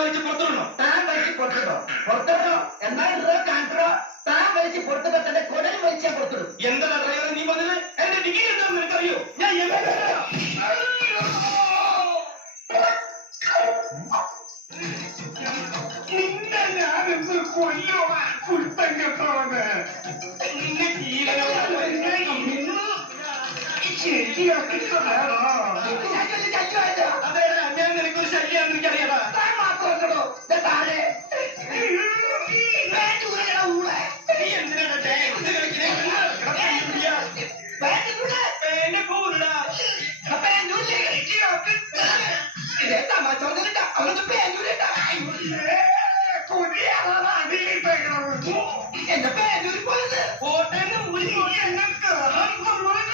വലിച്ച് പുറത്തുവിടണോ? താൻ വലിച്ച് പുറത്തിടോ? പുറത്തിടോ എന്നാൽ കാണിക്കോ? താൻ വലിച്ച് പുറത്തിട്ടോ തന്റെ കൊടൽ വലിച്ചാൽ പുറത്തിടും. എന്താ ഡ്രൈവർ നീ പറഞ്ഞത്? എന്റെ ഡിഗ്രി എന്താണെന്ന് നിനക്കറിയോ? ഞാൻ നിന്നെ ഞാനെന്ത് കൊല്ലുവാ കുരുത്തങ്കത്തോന്ന്. നിന്നെ ജീവനോ ശരിയാക്കി വേണോ? അതേടാ, ഞാൻ നിനക്കൊരു ശല്യാന്ന് എനിക്കറിയാടാ. താൻ മാത്രമല്ലോ താഴെ നീ എന്തിനാണ് ടാക്സ് കഴിക്കണേ? എന്റെ കൂടാ പുതിയ അടിയിട്ടേക്കണോ? എന്റെ പേരൂരി പോയത് കോട്ടയം ഊരി എന്നൊക്കെ മുഴുവൻ